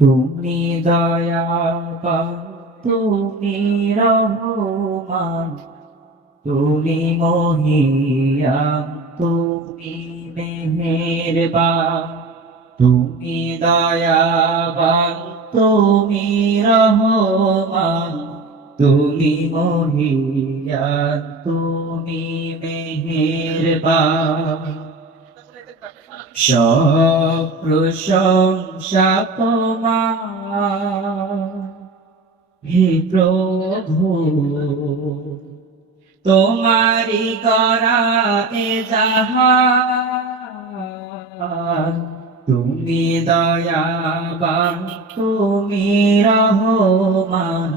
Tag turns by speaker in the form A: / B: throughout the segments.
A: তুমি দয়াবান তুমি রহমান। তুমি মহিয়ান তুমি মেহেরবান। তুমি দয়াবান, তুমি রহমান। তুমি মহিয়ান তুমি মেহেরবান। সব প্রশংসা তোমার হে প্রভু তোমারি করা এ তুমি দয়াবান তুমি রহমান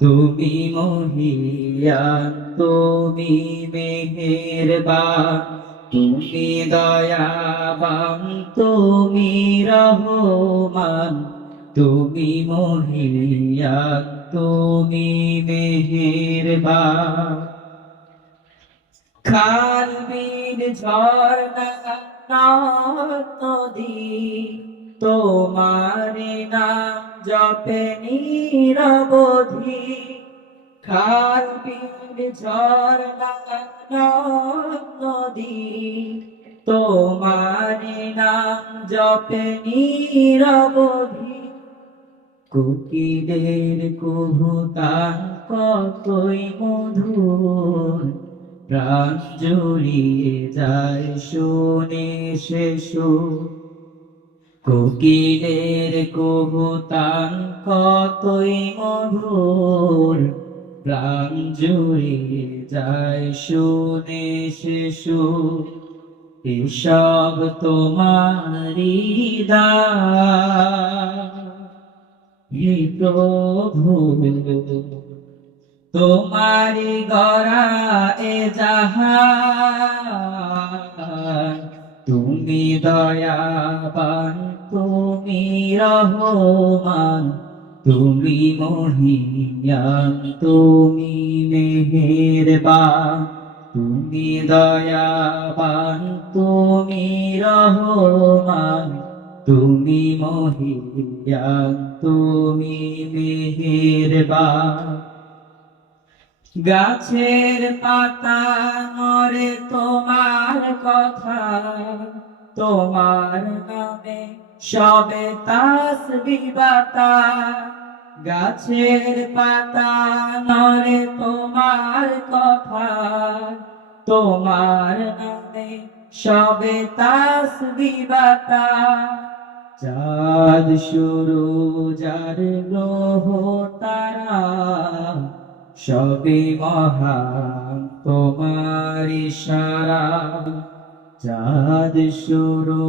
A: তুমি মহিয়ান তুমি মেহেরবান তুমি দয়াবান তুমি রহমান তুমি মহিয়ান তুমি মেহেরবান। খাল ঝর্ণা তোমার নাম জপে নিরবধি খাল বিল ঝর্ণা নদী? তোমার নাম জপে নিরবধি কোকিলের কুহুতান কতই মধুর। প্রাণ জড়িয়ে যায় শুনে সে কোকিলের কুহুতান কতই মধুর। প্রাণ জুড়িয়ে যায় শুনে সুর এসব তোমারি হে তোমারি গড়া এ যাহা তুমি দয়াবান, তুমি রহমান। তুমি মহিয়ান তুমি মেহেরবান, তুমি দয়াবান, তুমি রহমান, তুমি মহিয়ান তুমি মেহেরবান। গাছের পাতা নরে তোমার কথা, তোমার নামে সবে তাস বিবাতা, গাছের পাতা নরে তোমার কথা। তোমার নামে সবে তাস বিবাতা, চাঁদ শুরু যার গ্রহ তারা। সবে মহান তোমার ইশারা। চাঁদ শুরু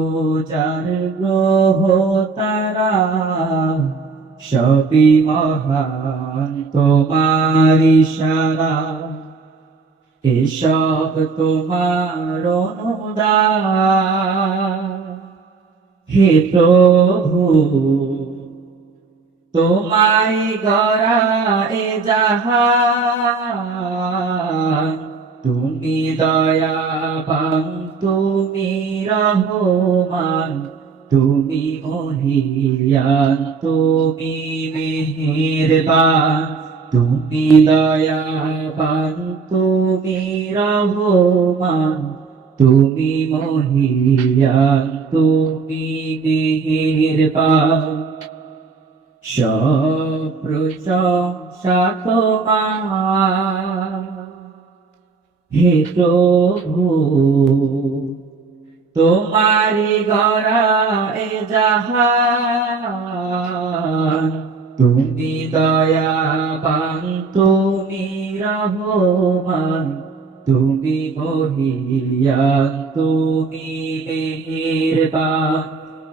A: যার গ্রহ তারা সবই মহান, তোমার ইশারা। এসব তোমার অনুদান। হে প্রভু, তোমায় গড়া এ যাহা তুমি দয়া দয়াবান তুমি রহমান, তুমি মহিয়ান তুমি মেহেরবান, তুমি দয়াবান, তুমি রহমান, তুমি মহিয়ান, তুমি মেহেরবান। সব প্রশংসা তোমার। হে প্রভু তোমারি গড়া এ জাহান তুমি দয়াবান, তুমি রহমান, তুমি মহিয়ান, তুমি মেহেরবান,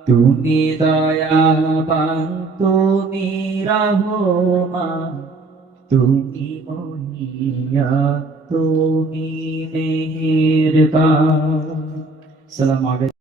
A: তুমি দয়াবান, তুমি রহমান, তুমি মহিয়ান। তুমি মেহেরবান সালাম আলাইকুম